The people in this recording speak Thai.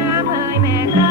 น้ำเอ่ยแม่